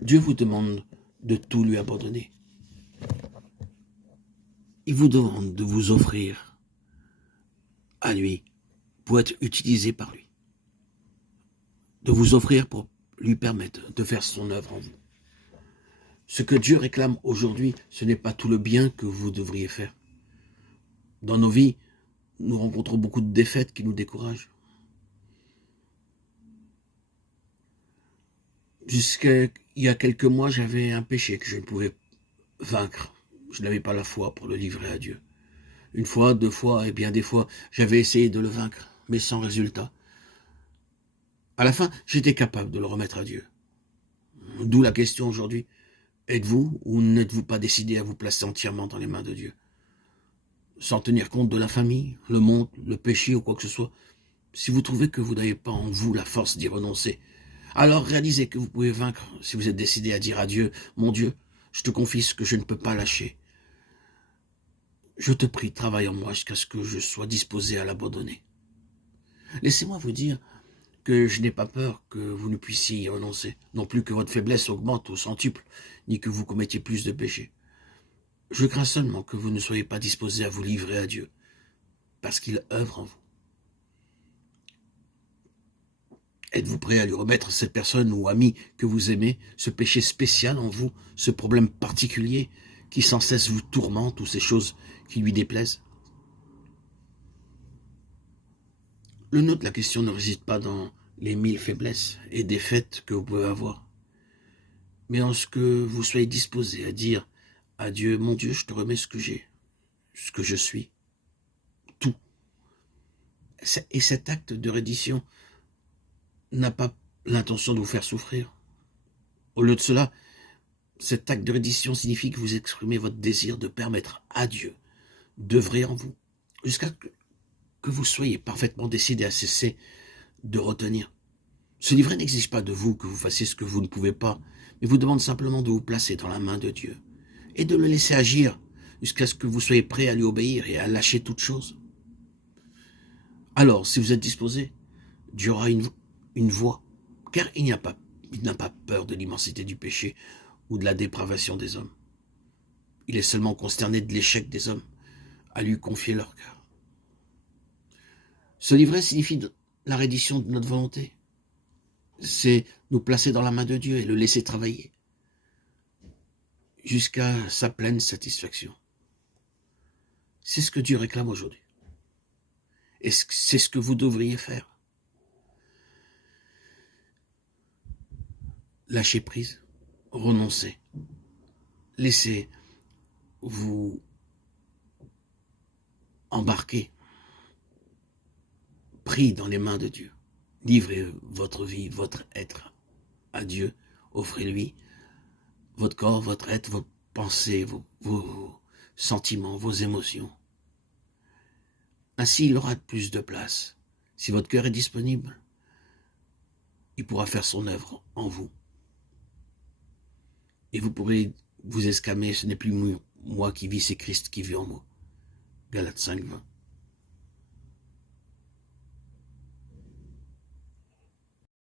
Dieu vous demande de tout lui abandonner. Il vous demande de vous offrir à lui pour être utilisé par lui. De vous offrir pour lui permettre de faire son œuvre en vous. Ce que Dieu réclame aujourd'hui, ce n'est pas tout le bien que vous devriez faire. Dans nos vies, nous rencontrons beaucoup de défaites qui nous découragent. Jusqu'il y a quelques mois, j'avais un péché que je ne pouvais vaincre. Je n'avais pas la foi pour le livrer à Dieu. Une fois, deux fois, et bien des fois, j'avais essayé de le vaincre, mais sans résultat. À la fin, j'étais capable de le remettre à Dieu. D'où la question aujourd'hui, êtes-vous ou n'êtes-vous pas décidé à vous placer entièrement dans les mains de Dieu? Sans tenir compte de la famille, le monde, le péché ou quoi que ce soit. Si vous trouvez que vous n'avez pas en vous la force d'y renoncer, alors réalisez que vous pouvez vaincre si vous êtes décidé à dire à Dieu, mon Dieu, je te confie ce que je ne peux pas lâcher. Je te prie, travaille en moi jusqu'à ce que je sois disposé à l'abandonner. Laissez-moi vous dire que je n'ai pas peur que vous ne puissiez y renoncer, non plus que votre faiblesse augmente au centuple, ni que vous commettiez plus de péchés. Je crains seulement que vous ne soyez pas disposé à vous livrer à Dieu, parce qu'il œuvre en vous. Êtes-vous prêt à lui remettre cette personne ou ami que vous aimez, ce péché spécial en vous, ce problème particulier qui sans cesse vous tourmente ou ces choses qui lui déplaisent? Le nœud de la question ne réside pas dans les 1000 faiblesses et défaites que vous pouvez avoir, mais en ce que vous soyez disposé à dire à Dieu, mon Dieu, je te remets ce que j'ai, ce que je suis, tout. Et cet acte de reddition n'a pas l'intention de vous faire souffrir. Au lieu de cela, cet acte de reddition signifie que vous exprimez votre désir de permettre à Dieu d'œuvrer en vous, jusqu'à que vous soyez parfaitement décidé à cesser de retenir. Ce livret n'exige pas de vous que vous fassiez ce que vous ne pouvez pas, mais vous demande simplement de vous placer dans la main de Dieu et de le laisser agir jusqu'à ce que vous soyez prêt à lui obéir et à lâcher toute chose. Alors, si vous êtes disposé, Dieu aura une voie, car il n'a pas peur de l'immensité du péché ou de la dépravation des hommes. Il est seulement consterné de l'échec des hommes à lui confier leur cœur. Ce livret signifie la reddition de notre volonté. C'est nous placer dans la main de Dieu et le laisser travailler jusqu'à sa pleine satisfaction. C'est ce que Dieu réclame aujourd'hui. Et c'est ce que vous devriez faire. Lâchez prise, renoncez, laissez-vous embarquer, pris dans les mains de Dieu. Livrez votre vie, votre être à Dieu. Offrez-lui votre corps, votre être, vos pensées, vos sentiments, vos émotions. Ainsi, il aura plus de place. Si votre cœur est disponible, il pourra faire son œuvre en vous. Et vous pourrez vous exclamer, ce n'est plus moi qui vis, c'est Christ qui vit en moi. Galates 5, 20.